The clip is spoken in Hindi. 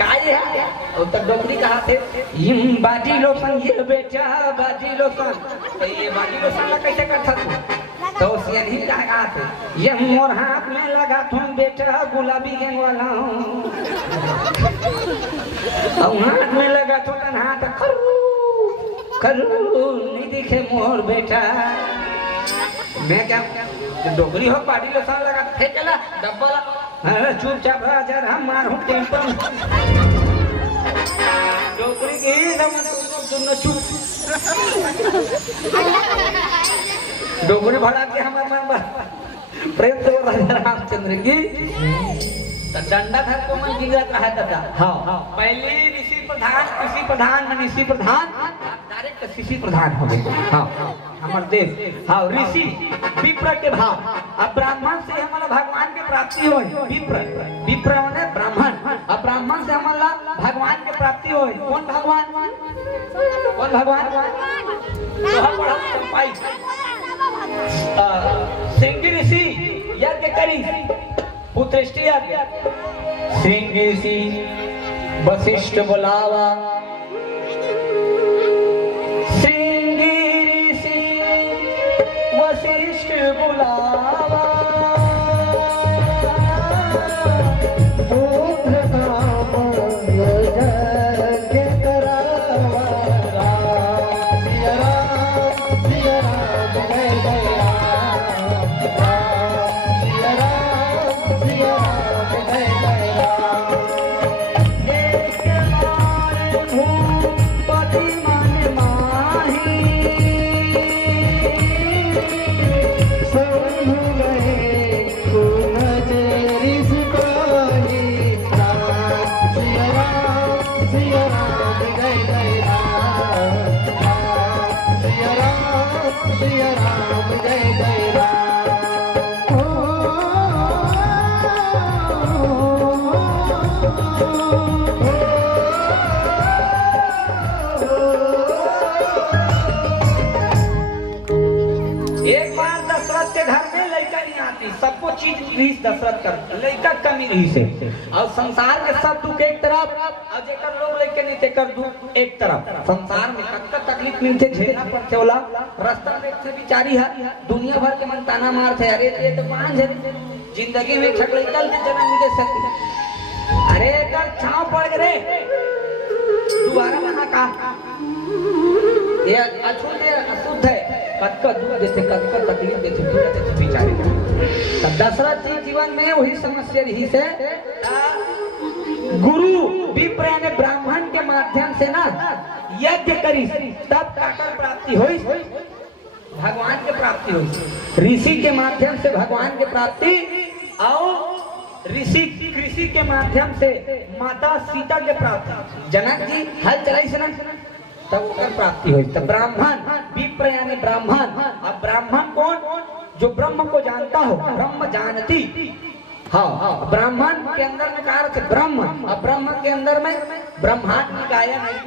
काय है और तब डोकरी कहा थे ये बाजी लोसन ये बेचा बाजी लोसन तो ये बाजी लोसन ला कैसे करता तू तो सीधी कहा थे ये मोर हाथ में लगा तुम बेटा गुलाबी गैंग वाला और हाथ में लगा तो हाथ करू नहीं दिखे मोर बेटा मैं क्या डोगरी हो पार्टी लोसन लगा फेंकला डब्बा अरे चुपचाप हजार हम मारू टेंपल डोगरी की दम सुन चुप डोगरी भड़ा के हमारे प्रेम से राजा रामचंद्र की दंडा था को मन बिगड़ा कहा था हाँ पहले ऋषि प्रधान ऋषि प्रधान डायरेक्ट ऋषि प्रधान हो गए हाँ हमारे देश हाँ ऋषि विप्र के भाव अब ब्राह्मण से हमारा भगवान की प्राप्ति हो विप्र माने ब्राह्मण अब ब्राह्मण से हमारा भगवान की प्राप्ति हो कौन भगवान सिंह ऋषि यज्ञ करी पुत्रष्टि सिंह ऋषि वशिष्ठ बुलावा सिंह ऋषि वशिष्ठ बुलावा सबको चीज रीस दशरथ कर लड़का कमी रही से और संसार के सब दुख एक तरफ और जेकर लोग लेके नहीं थे कर दुख एक तरफ संसार में तक तकलीफ मिलते झेलना पड़ते होला रास्ता में से बिचारी है दुनिया भर के मन ताना मारते अरे ये तो पांच है जिंदगी में छकलैकल के जन्म दे सकती अरे कर छांव पड़ गए दोबारा बना का ये अछूत है अशुद्ध है कतका दुख जैसे कतका तकलीफ जैसे बिचारे दशरथ जी जीवन में वही समस्या रही से गुरु विप्र ने ब्राह्मण के माध्यम से ना यज्ञ करी तब काकर प्राप्ति हुई भगवान के प्राप्ति हुई ऋषि के माध्यम से भगवान के प्राप्ति और ऋषि कृषि के माध्यम से माता सीता के प्राप्ति जनक जी हल चलाई से ना तब उनकर प्राप्ति हुई तब ब्राह्मण विप्र यानी ब्राह्मण अब ब्राह्मण कौन जो ब्रह्म को जानता हो ब्रह्म जानती हाँ ब्राह्मण के अंदर में कार्य ब्रह्म और ब्रह्म के अंदर में ब्रह्मांड की गायन